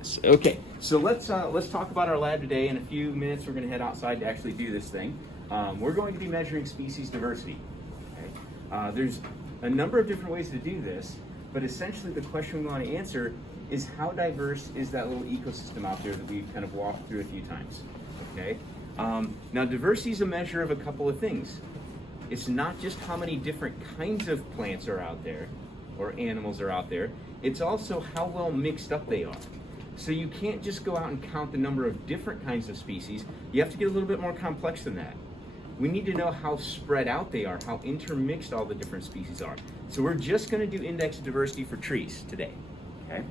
Yes. Okay. So let's talk about our lab today. In a few minutes, we're going to head outside to actually do this thing. We're going to be measuring species diversity. Okay. There's a number of different ways to do this, but essentially the question we want to answer is how diverse is that little ecosystem out there that we've kind of walked through a few times. Okay. Now diversity is a measure of a couple of things. It's not just how many different kinds of plants are out there or animals are out there. It's also how well mixed up they are. So you can't just go out and count the number of different kinds of species. You have to get a little bit more complex than that. We need to know how spread out they are, how intermixed all the different species are. So we're just going to do index of diversity for trees today. Okay.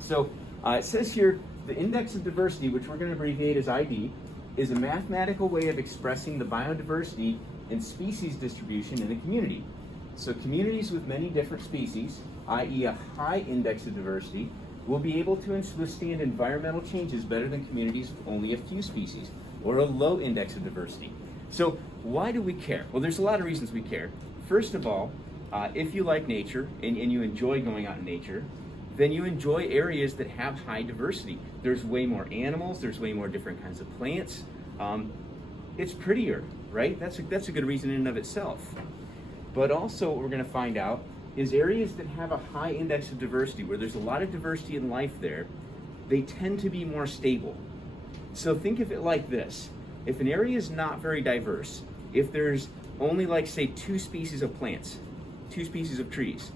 So it says here, the index of diversity, which we're going to abbreviate as ID, is a mathematical way of expressing the biodiversity and species distribution in a community. So communities with many different species, i.e. a high index of diversity, will be able to withstand environmental changes better than communities with only a few species, or a low index of diversity. So why do we care? Well, there's a lot of reasons we care. First of all, if you like nature and you enjoy going out in nature, then you enjoy areas that have high diversity. There's way more animals, there's way more different kinds of plants. It's prettier, right? That's a good reason in and of itself. But also what we're going to find out is areas that have a high index of diversity, where there's a lot of diversity in life there, they tend to be more stable. So think of it like this. If an area is not very diverse, if there's only, like, say, 2 species of plants, 2 species of trees,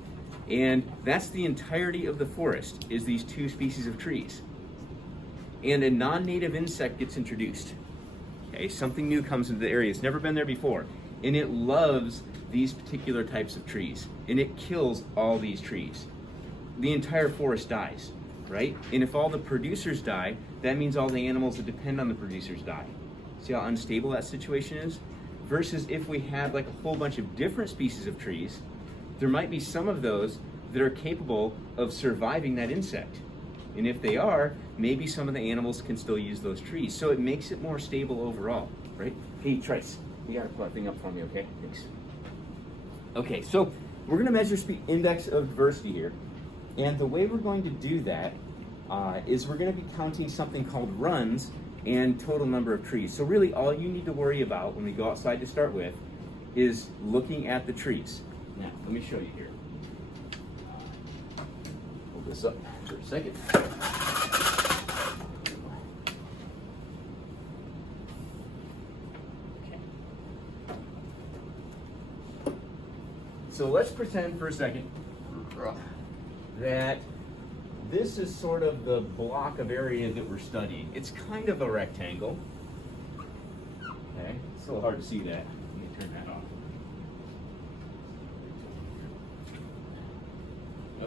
and that's the entirety of the forest, is these 2 species of trees, and a non-native insect gets introduced, okay, something new comes into the area, it's never been there before, and it loves these particular types of trees, and it kills all these trees. The entire forest dies, right? And if all the producers die, that means all the animals that depend on the producers die. See how unstable that situation is? Versus if we had like a whole bunch of different species of trees, there might be some of those that are capable of surviving that insect. And if they are, maybe some of the animals can still use those trees. So it makes it more stable overall, right? Hey, Trice, you gotta pull that thing up for me, okay? Thanks. Okay, so we're going to measure index of diversity here, and the way we're going to do that is we're going to be counting something called runs and total number of trees. So really all you need to worry about when we go outside to start with is looking at the trees. Now, let me show you here. Hold this up for a second. So let's pretend for a second that this is sort of the block of area that we're studying. It's kind of a rectangle. Okay, it's a little hard to see that. Let me turn that off.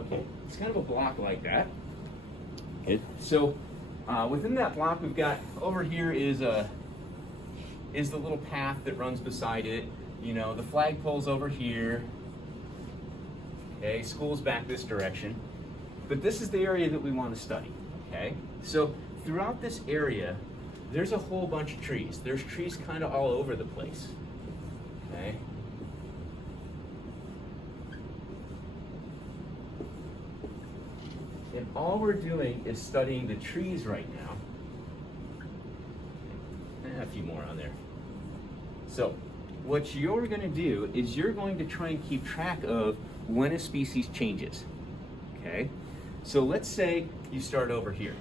Okay, it's kind of a block like that. Okay. So within that block, we've got over here is the little path that runs beside it. You know, the flagpole's over here. Okay, school's back this direction, but this is the area that we want to study, okay? So throughout this area, there's a whole bunch of trees. There's trees kind of all over the place, okay? And all we're doing is studying the trees right now. And a few more on there. So what you're going to do is you're going to try and keep track of when a species changes, okay? So let's say you start over here,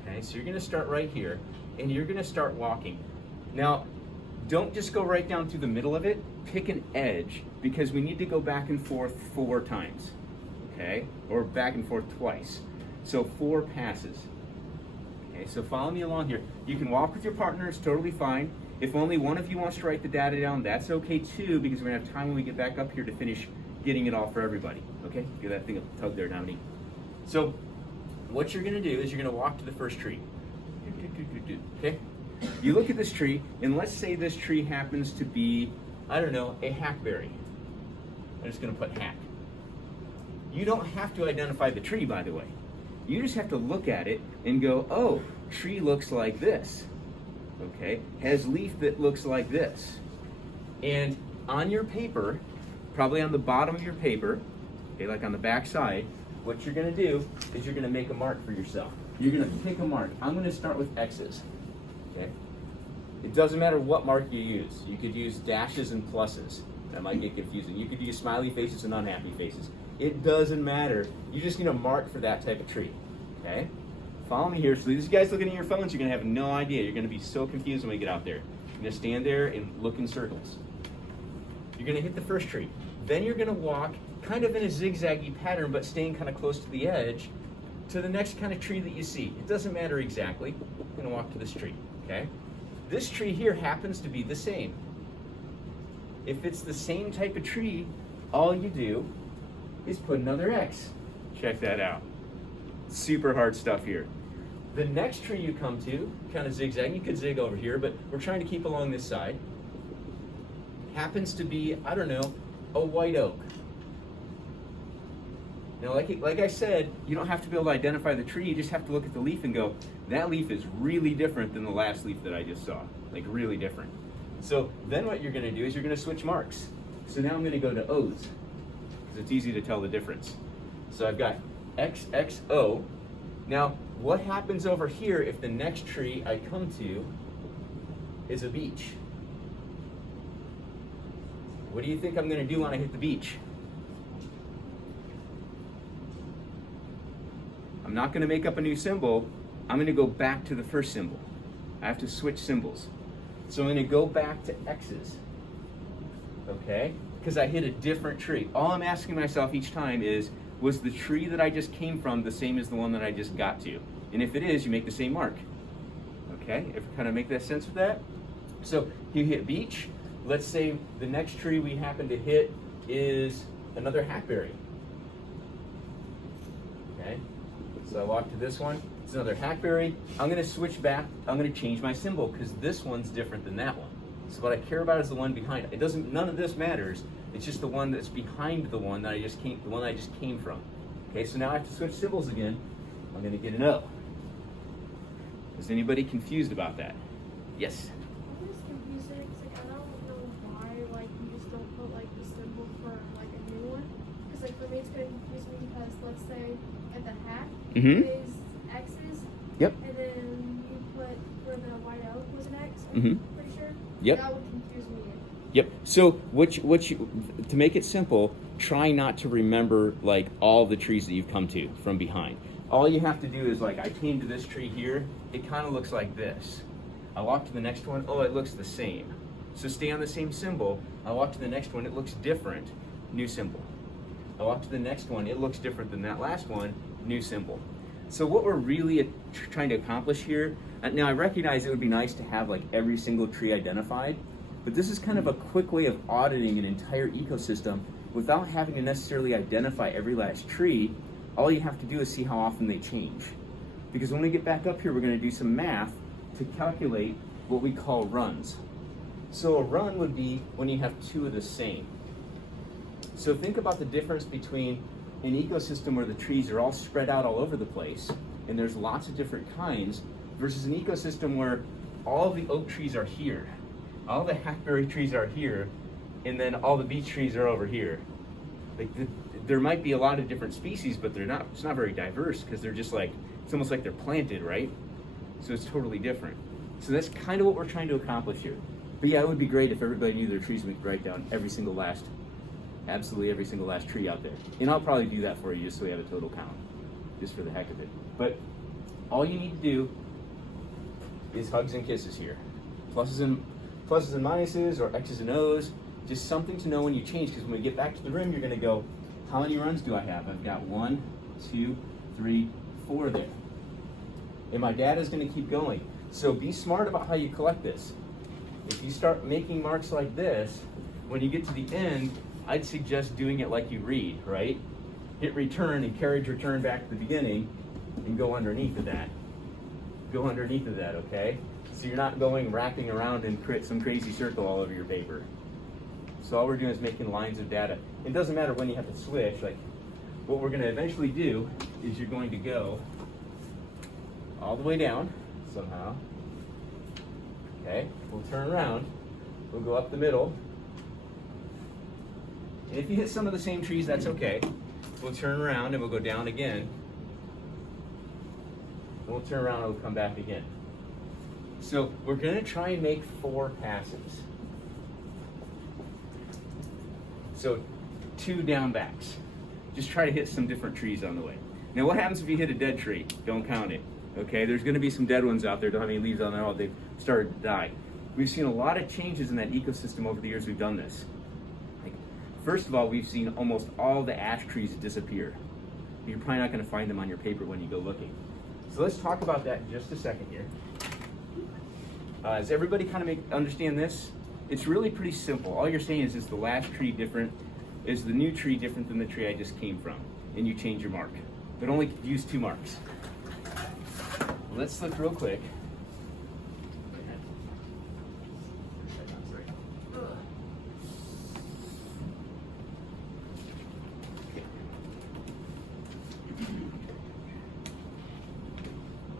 okay? So you're gonna start right here, and you're gonna start walking. Now, don't just go right down through the middle of it, pick an edge, because we need to go back and forth 4 times, okay? Or back and forth twice. So 4 passes, okay? So follow me along here. You can walk with your partner, it's totally fine. If only one of you wants to write the data down, that's okay too, because we're gonna have time when we get back up here to finish getting it all for everybody, okay? Give that thing a tug there, Dominique. So what you're gonna do is you're gonna walk to the first tree, okay? You look at this tree, and let's say this tree happens to be, I don't know, a hackberry. I'm just gonna put hack. You don't have to identify the tree, by the way. You just have to look at it and go, oh, tree looks like this, okay? Has leaf that looks like this. And on your paper, probably on the bottom of your paper, okay, like on the back side, what you're going to do is you're going to make a mark for yourself. You're going to pick a mark. I'm going to start with X's. Okay? It doesn't matter what mark you use. You could use dashes and pluses. That might get confusing. You could use smiley faces and unhappy faces. It doesn't matter. You just need a mark for that type of tree. Okay? Follow me here. So these guys looking at your phones, you're going to have no idea. You're going to be so confused when we get out there. You're going to stand there and look in circles. You're going to hit the first tree. Then you're going to walk kind of in a zigzaggy pattern, but staying kind of close to the edge, to the next kind of tree that you see. It doesn't matter exactly. You're going to walk to this tree. Okay? This tree here happens to be the same. If it's the same type of tree, all you do is put another X. Check that out. Super hard stuff here. The next tree you come to, kind of zigzag, you could zig over here, but we're trying to keep along this side, happens to be, I don't know, a white oak. Now, like I said, you don't have to be able to identify the tree, you just have to look at the leaf and go, that leaf is really different than the last leaf that I just saw. Like, really different. So then what you're going to do is you're going to switch marks. So now I'm going to go to O's, because it's easy to tell the difference. So I've got XXO. Now, what happens over here if the next tree I come to is a beech? What do you think I'm going to do when I hit the beech? I'm not going to make up a new symbol. I'm going to go back to the first symbol. I have to switch symbols. So I'm going to go back to X's, okay? Because I hit a different tree. All I'm asking myself each time is, was the tree that I just came from the same as the one that I just got to? And if it is, you make the same mark. Okay, if kind of make that sense with that? So you hit beech. Let's say the next tree we happen to hit is another hackberry. Okay, so I walk to this one. It's another hackberry. I'm going to switch back. I'm going to change my symbol because this one's different than that one. So what I care about is the one behind it. It doesn't. None of this matters. It's just the one that's behind the one that I just came from. Okay, so now I have to switch symbols again. I'm going to get an O. Is anybody confused about that? Yes. I'm just confused because I don't know why you just don't put the symbol for a new one. Because for me it's going to confuse me because let's say at the hat is X's. Yep. And then you put for the white oak was an X. Mm-hmm. Pretty sure. Yep. That would confuse me. Yep. So to make it simple, try not to remember all the trees that you've come to from behind. All you have to do is I came to this tree here, it kind of looks like this. I walk to the next one, oh, it looks the same. So stay on the same symbol. I walk to the next one, it looks different, new symbol. I walk to the next one, it looks different than that last one, new symbol. So what we're really trying to accomplish here, now I recognize it would be nice to have every single tree identified, but this is kind of a quick way of auditing an entire ecosystem without having to necessarily identify every last tree. All you have to do is see how often they change. Because when we get back up here, we're going to do some math to calculate what we call runs. So a run would be when you have two of the same. So think about the difference between an ecosystem where the trees are all spread out all over the place, and there's lots of different kinds, versus an ecosystem where all the oak trees are here, all the hackberry trees are here, and then all the beech trees are over here. There might be a lot of different species, but it's not very diverse because they're just it's almost like they're planted, right? So it's totally different. So that's kind of what we're trying to accomplish here. But yeah, it would be great if everybody knew their trees and we could write down absolutely every single last tree out there. And I'll probably do that for you just so we have a total count, just for the heck of it. But all you need to do is hugs and kisses here. Pluses and minuses, or X's and O's, just something to know when you change, because when we get back to the rim, you're gonna go, how many runs do I have? I've got 1, 2, 3, 4 there. And my data is gonna keep going. So be smart about how you collect this. If you start making marks like this, when you get to the end, I'd suggest doing it like you read, right? Hit return and carriage return back to the beginning and go underneath of that. Go underneath of that, okay? So you're not wrapping around and create some crazy circle all over your paper. So all we're doing is making lines of data. It doesn't matter when you have to switch. What we're gonna eventually do is you're going to go all the way down somehow. Okay, we'll turn around, we'll go up the middle. And if you hit some of the same trees, that's okay. we'll turn around and we'll go down again. We'll turn around and we'll come back again. So we're gonna try and make 4 passes. So 2 down backs. Just try to hit some different trees on the way. Now what happens if you hit a dead tree? Don't count it, okay? There's gonna be some dead ones out there, don't have any leaves on there at all, they've started to die. We've seen a lot of changes in that ecosystem over the years we've done this. Like, first of all, we've seen almost all the ash trees disappear. You're probably not gonna find them on your paper when you go looking. So let's talk about that in just a second here. Does everybody kind of understand this? It's really pretty simple. All you're saying is the last tree different? Is the new tree different than the tree I just came from? And you change your mark. But only use 2 marks. Let's look real quick.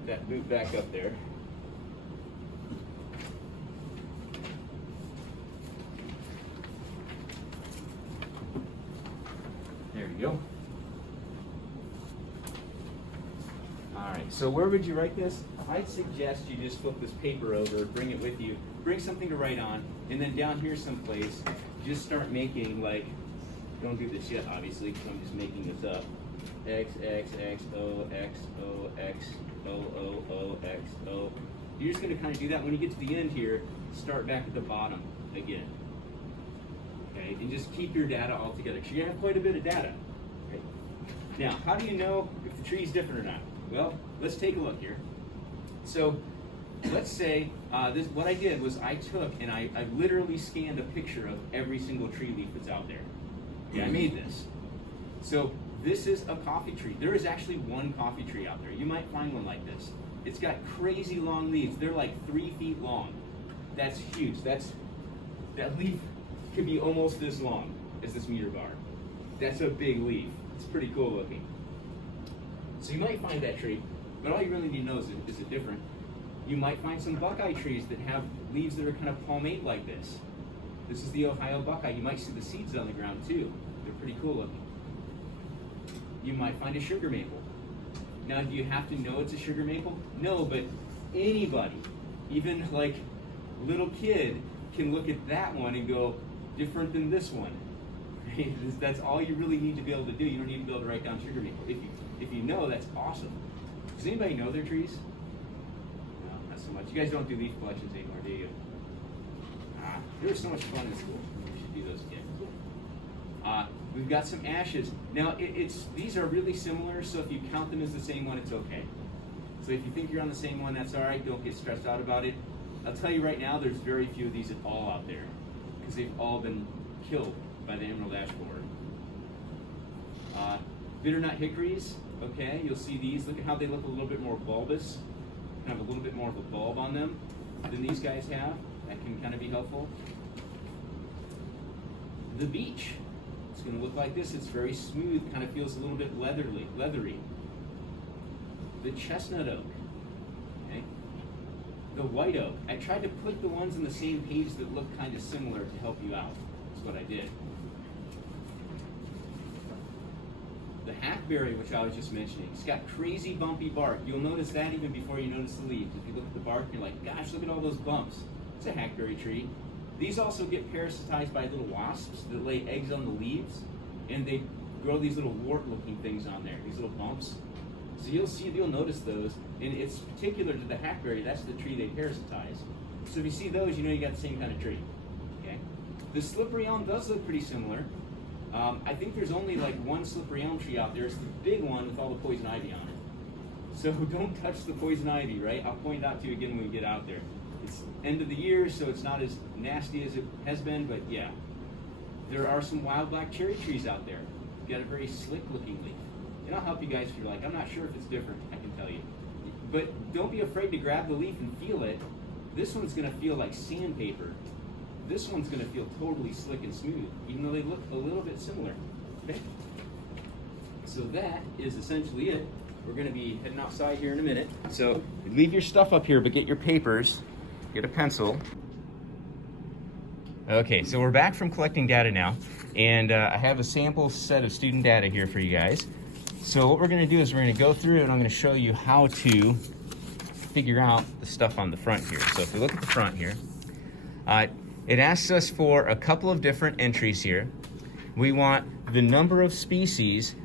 That boot back up there. There we go. All right, so where would you write this? I'd suggest you just flip this paper over, bring it with you, bring something to write on, and then down here someplace, just start making, like, don't do this yet, obviously, because I'm just making this up. X, X, X, O, X, O, X, O, O, O, X, O. You're just gonna kind of do that. When you get to the end here, start back at the bottom again. Okay, and just keep your data all together, because you're gonna have quite a bit of data. Okay? Now, how do you know if the tree is different or not? Well, let's take a look here. So, let's say, what I did was I took and I literally scanned a picture of every single tree leaf that's out there. Yeah, I made this. So, this is a coffee tree. There is actually one coffee tree out there. You might find one like this. It's got crazy long leaves. They're like 3 feet long. That's huge. That leaf could be almost this long as this meter bar. That's a big leaf. It's pretty cool looking. So you might find that tree, but all you really need to know is it different? You might find some buckeye trees that have leaves that are kind of palmate like this. This is the Ohio buckeye. You might see the seeds on the ground too. They're pretty cool looking. You might find a sugar maple. Now, do you have to know it's a sugar maple? No, but anybody, even like little kid, can look at that one and go, different than this one. That's all you really need to be able to do. You don't need to be able to write down sugar maple. If you know, that's awesome. Does anybody know their trees? No, not so much. You guys don't do leaf collections anymore, do you? They were so much fun in school. We should do those again. We've got some ashes. Now, these are really similar, so if you count them as the same one, it's okay. So if you think you're on the same one, that's all right. Don't get stressed out about it. I'll tell you right now, there's very few of these at all out there because they've all been killed by the emerald ash borer. Bitternut hickories, okay, you'll see these. Look at how they look a little bit more bulbous, kind of a little bit more of a bulb on them than these guys have. That can kind of be helpful. The beech. It's going to look like this. It's very smooth, kind of feels a little bit leathery. The chestnut oak, okay? The white oak. I tried to put the ones on the same page that look kind of similar to help you out. That's what I did. The hackberry, which I was just mentioning, it's got crazy bumpy bark. You'll notice that even before you notice the leaves. If you look at the bark, you're like, gosh, look at all those bumps. It's a hackberry tree. These also get parasitized by little wasps that lay eggs on the leaves, and they grow these little wart-looking things on there, these little bumps. So you'll notice those, and it's particular to the hackberry. That's the tree they parasitize. So if you see those, you know you got the same kind of tree. Okay. The slippery elm does look pretty similar. I think there's only like one slippery elm tree out there. It's the big one with all the poison ivy on it. So don't touch the poison ivy, right? I'll point it out to you again when we get out there. It's end of the year, so it's not as nasty as it has been, but yeah. There are some wild black cherry trees out there. Got a very slick looking leaf. And I'll help you guys if you're like, I'm not sure if it's different, I can tell you. But don't be afraid to grab the leaf and feel it. This one's gonna feel like sandpaper. This one's gonna feel totally slick and smooth, even though they look a little bit similar. Okay? So that is essentially it. We're gonna be heading outside here in a minute. So leave your stuff up here, but get your papers, get a pencil. Okay, so we're back from collecting data now, and I have a sample set of student data here for you guys. So what we're going to do is we're going to go through and I'm going to show you how to figure out the stuff on the front here. So if we look at the front here, it asks us for a couple of different entries here. We want the number of species.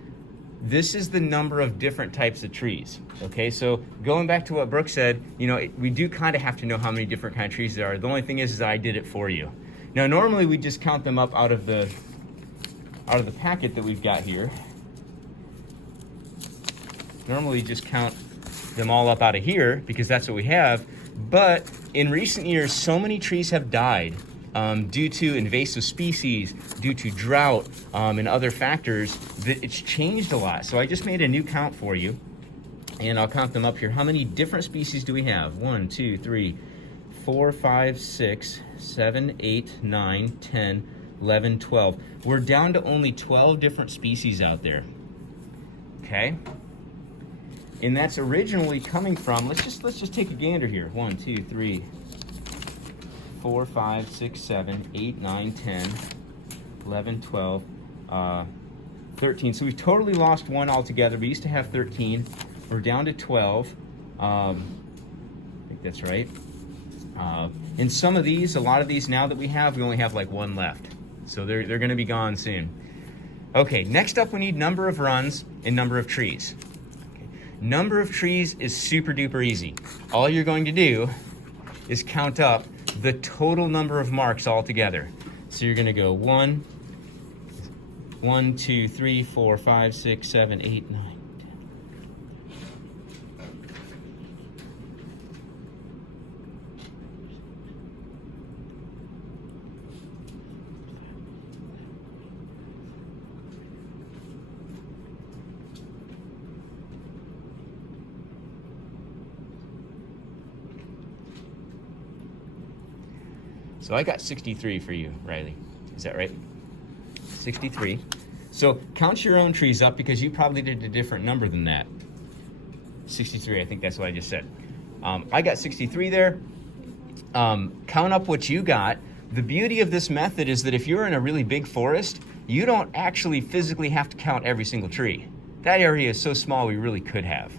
This is the number of different types of trees. Okay, so going back to what Brooke said, you know, we do kind of have to know how many different kind of trees there are. The only thing is I did it for you. Now normally we just count them up out of the packet that we've got here. Normally just count them all up out of here because that's what we have. But in recent years, so many trees have died due to invasive species, due to drought, and other factors that it's changed a lot. So I just made a new count for you, and I'll count them up here. How many different species do we have? 1, 2, 3, 4, 5, 6, 7, 8, 9, 10, 11, 12. We're down to only 12 different species out there. Okay? And that's originally coming from, let's just take a gander here. 1, 2, 3, 4, 5, 6, 7, 8, 9, 10, 11, 12, 13. So we've totally lost one altogether. We used to have 13. We're down to 12. I think that's right. In some of these, a lot of these now that we only have like one left. So they're going to be gone soon. Okay, next up we need number of runs and number of trees. Okay. Number of trees is super duper easy. All you're going to do is count up the total number of marks all together. So you're going to go 1, 2, 3, 4, 5, 6, 7, 8, 9. So I got 63 for you, Riley. Is that right? 63. So count your own trees up because you probably did a different number than that. 63, I think that's what I just said. I got 63 there. Count up what you got. The beauty of this method is that if you're in a really big forest, you don't actually physically have to count every single tree. That area is so small we really could have.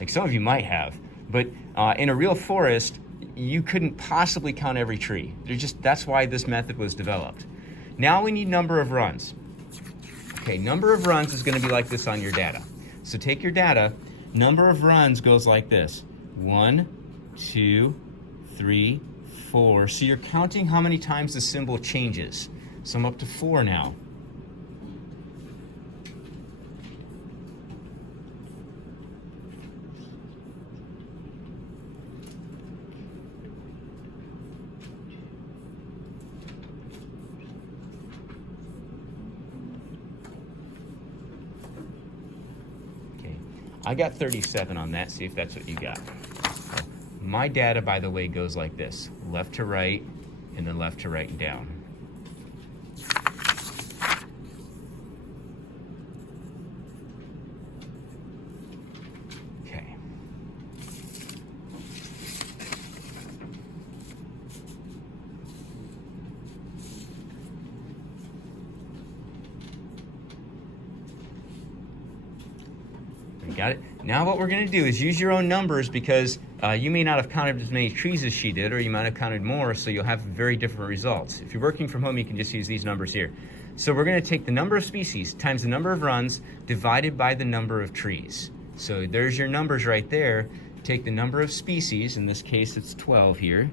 Like some of you might have. But in a real forest, you couldn't possibly count every tree. That's why this method was developed. Now we need number of runs. Okay, number of runs is going to be like this on your data. So take your data, number of runs goes like this. 1, 2, 3, 4. So you're counting how many times the symbol changes. So I'm up to 4 now. I got 37 on that, see if that's what you got. My data, by the way, goes like this. Left to right, and then left to right and down. Okay. Got it? Now what we're going to do is use your own numbers because you may not have counted as many trees as she did, or you might have counted more, so you'll have very different results. If you're working from home, you can just use these numbers here. So we're going to take the number of species times the number of runs divided by the number of trees. So there's your numbers right there. Take the number of species, in this case it's 12 here,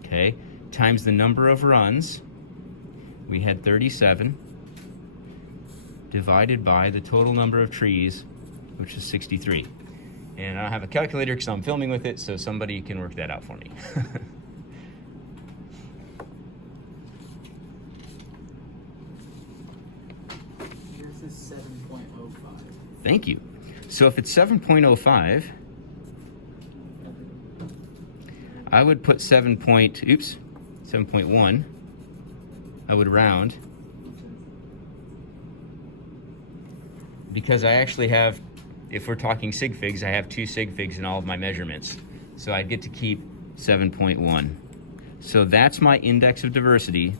okay, times the number of runs, we had 37, divided by the total number of trees, which is 63. And I don't have a calculator because I'm filming with it, so somebody can work that out for me. Yours is 7.05. Thank you. So if it's 7.05, I would put 7.1. I would round. Because I actually have, if we're talking sig figs, I have 2 sig figs in all of my measurements. So I'd get to keep 7.1. So that's my index of diversity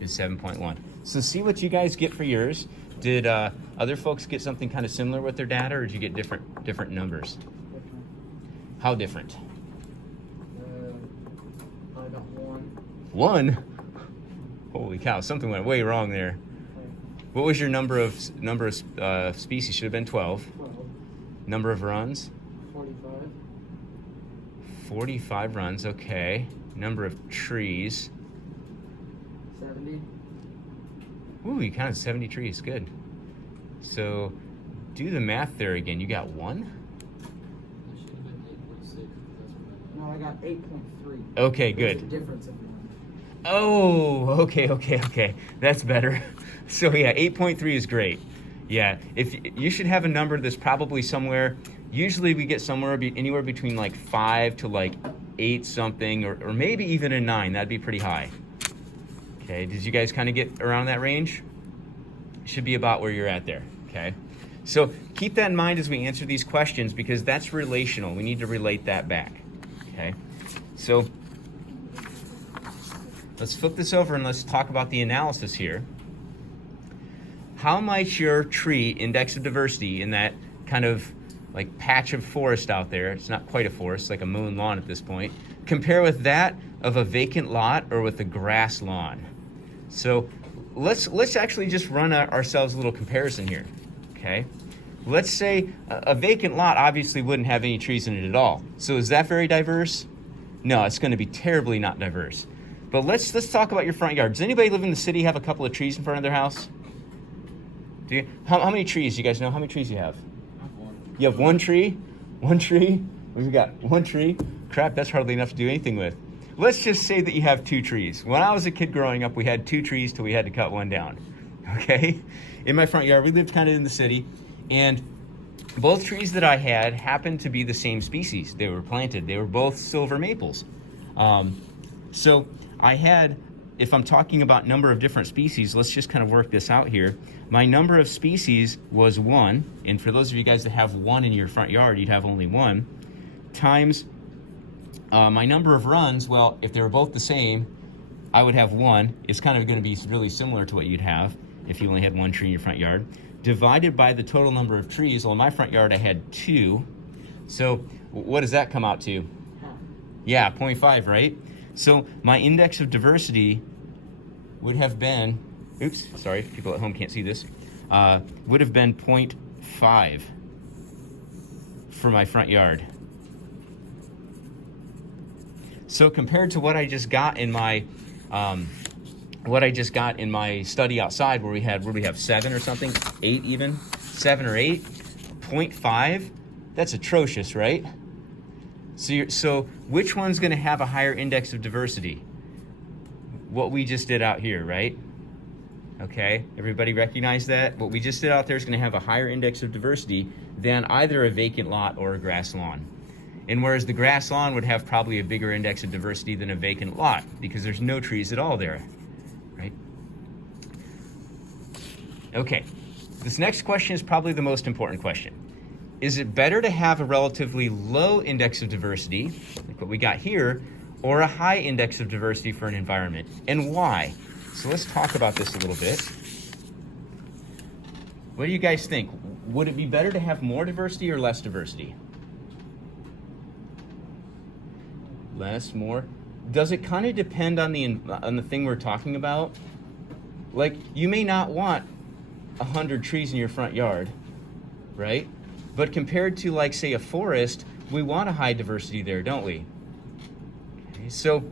is 7.1. So see what you guys get for yours. Did other folks get something kind of similar with their data, or did you get different numbers? How different? I got 1. 1? Holy cow! Something went way wrong there. What was your number of species? Should have been 12. 12. Number of runs? 45. 45 runs. Okay. Number of trees? 70. Ooh, you counted 70 trees. Good. So, do the math there again. You got 1? It should have been 8.6. That's what No, I got 8.3. Okay, There's good. a difference of 1. Oh, okay. That's better. So yeah, 8.3 is great. Yeah, if you should have a number that's probably somewhere. Usually we get anywhere between like 5 to like 8 something, or maybe even a 9. That'd be pretty high. Okay, did you guys kind of get around that range? Should be about where you're at there. Okay, so keep that in mind as we answer these questions, because that's relational. We need to relate that back. Okay, so let's flip this over and let's talk about the analysis here. How might your tree index of diversity in that kind of like patch of forest out there, it's not quite a forest, like a mown lawn at this point, compare with that of a vacant lot or with a grass lawn? So let's actually just run ourselves a little comparison here, okay? Let's say a vacant lot obviously wouldn't have any trees in it at all. So is that very diverse? No, it's going to be terribly not diverse. But let's talk about your front yard. Does anybody live in the city have a couple of trees in front of their house? Do you? How many trees? You guys know how many trees you have? You have 1 tree? 1 tree? We've got 1 tree? Crap, that's hardly enough to do anything with. Let's just say that you have 2 trees. When I was a kid growing up, we had 2 trees till we had to cut 1 down. Okay? In my front yard, we lived kind of in the city, and both trees that I had happened to be the same species. They were planted. They were both silver maples. So I had, if I'm talking about number of different species, let's just kind of work this out here. My number of species was 1, and for those of you guys that have 1 in your front yard, you'd have only 1, times my number of runs. Well, if they were both the same, I would have 1. It's kind of going to be really similar to what you'd have if you only had 1 tree in your front yard, divided by the total number of trees. Well, in my front yard, I had 2. So what does that come out to? Half. Yeah, 0.5, right? So my index of diversity would have been, oops, sorry, people at home can't see this, would have been 0.5 for my front yard. So compared to what I just got in my study outside, where we have 7 or something, 8 even, 7 or 8, 0.5, that's atrocious, right? So which one's going to have a higher index of diversity? What we just did out here, right? Okay, everybody recognize that? What we just did out there is going to have a higher index of diversity than either a vacant lot or a grass lawn. And whereas the grass lawn would have probably a bigger index of diversity than a vacant lot, because there's no trees at all there, right? Okay, this next question is probably the most important question. Is it better to have a relatively low index of diversity, like what we got here, or a high index of diversity for an environment, and why? So let's talk about this a little bit. What do you guys think? Would it be better to have more diversity or less diversity? Less, more? Does it kind of depend on the thing we're talking about? Like, you may not want 100 trees in your front yard, right? But compared to, like, say, a forest, we want a high diversity there, don't we? Okay, so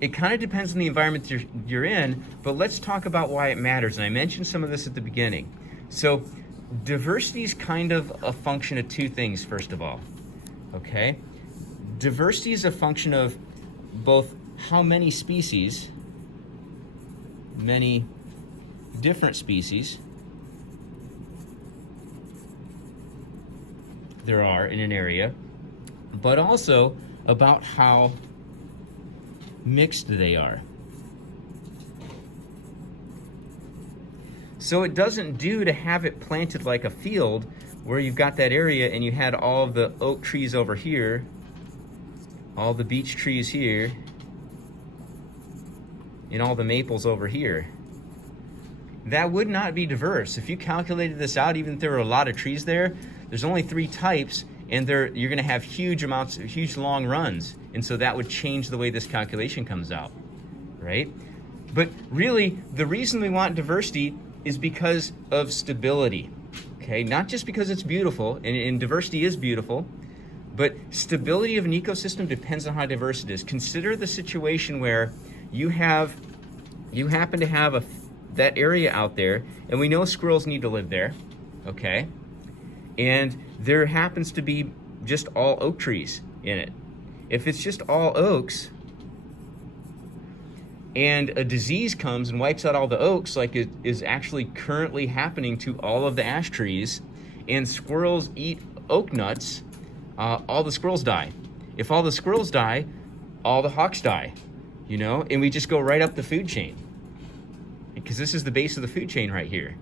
it kind of depends on the environment you're in, but let's talk about why it matters. And I mentioned some of this at the beginning. So diversity is kind of a function of 2 things, first of all, okay? Diversity is a function of both how many species, many different species, there are in an area, but also about how mixed they are. So it doesn't do to have it planted like a field where you've got that area and you had all of the oak trees over here all the beech trees here, and all the maples over here. That would not be diverse. If you calculated this out, even if there were a lot of trees there, there's only 3 types, and you're gonna have huge long runs. And so that would change the way this calculation comes out, right? But really, the reason we want diversity is because of stability, okay? Not just because it's beautiful, and diversity is beautiful, but stability of an ecosystem depends on how diverse it is. Consider the situation where you happen to have that area out there, and we know squirrels need to live there, okay? And there happens to be just all oak trees in it. If it's just all oaks, and a disease comes and wipes out all the oaks, like it is actually currently happening to all of the ash trees, and squirrels eat oak nuts, all the squirrels die. If all the squirrels die, all the hawks die, you know? And we just go right up the food chain, because this is the base of the food chain right here.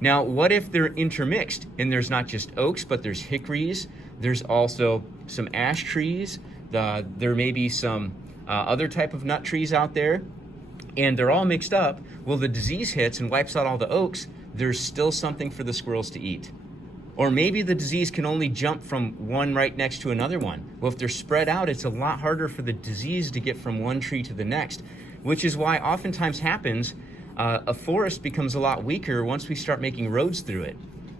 Now, what if they're intermixed and there's not just oaks, but there's hickories, there's also some ash trees, there may be some other type of nut trees out there, and they're all mixed up. Well, the disease hits and wipes out all the oaks, there's still something for the squirrels to eat. Or maybe the disease can only jump from one right next to another one. Well, if they're spread out, it's a lot harder for the disease to get from one tree to the next, which is why oftentimes happens a forest becomes a lot weaker once we start making roads through it.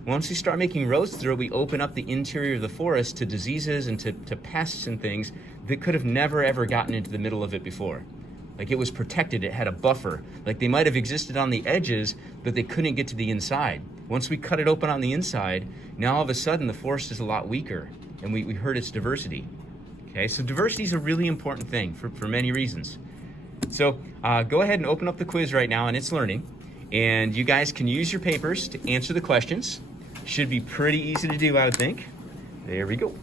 Once we start making roads through it, we open up the interior of the forest to diseases and to pests and things that could have never ever gotten into the middle of it before. Like, it was protected, it had a buffer. Like, they might have existed on the edges, but they couldn't get to the inside. Once we cut it open on the inside, now all of a sudden the forest is a lot weaker, and we hurt its diversity. Okay, so diversity is a really important thing for many reasons. So go ahead and open up the quiz right now, and it's learning. And you guys can use your papers to answer the questions. Should be pretty easy to do, I would think. There we go.